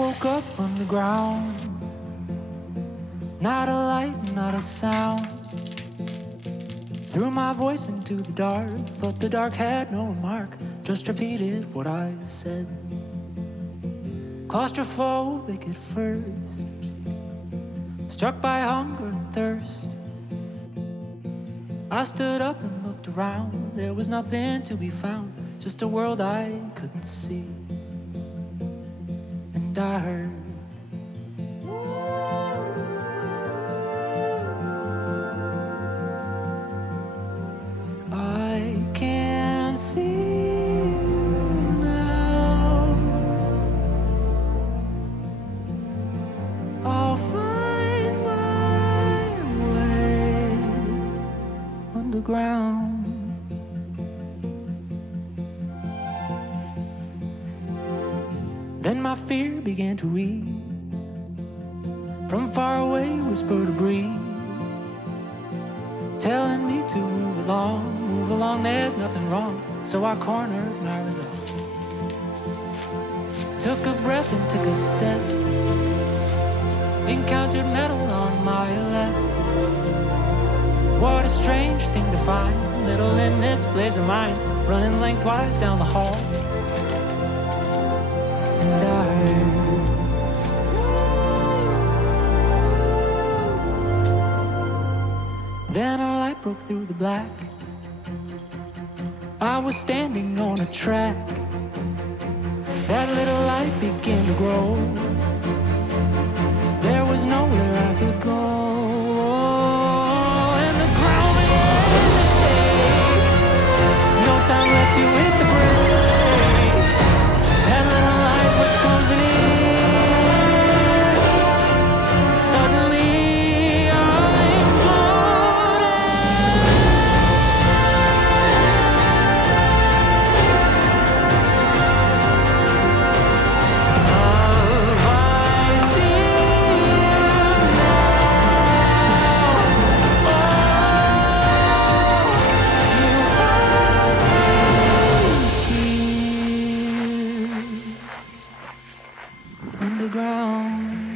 woke up underground. Not a light, not a sound. Threw my voice into the dark, but the dark had no remark, just repeated what I said. Claustrophobic at first, struck by hunger and thirst. I stood up and looked around. There was nothing to be found, just a world I couldn't see. And I heard I can see you now. I'll find my way underground. Then my fear began to ease. From far away whispered a breeze, telling me to move along, there's nothing wrong. So I cornered my resolve, took a breath and took a step, encountered metal on my left. What a strange thing to find, metal in this blaze of mine, running lengthwise down the hall. And I heard then a light broke through the black. I was standing on a track. That little light began to grow. There was nowhere I could go, and the ground began to shake. No time left to hit the brake. That little light was closing in. Suddenly I'm floating. Love, I see you now. Oh, you found me here underground.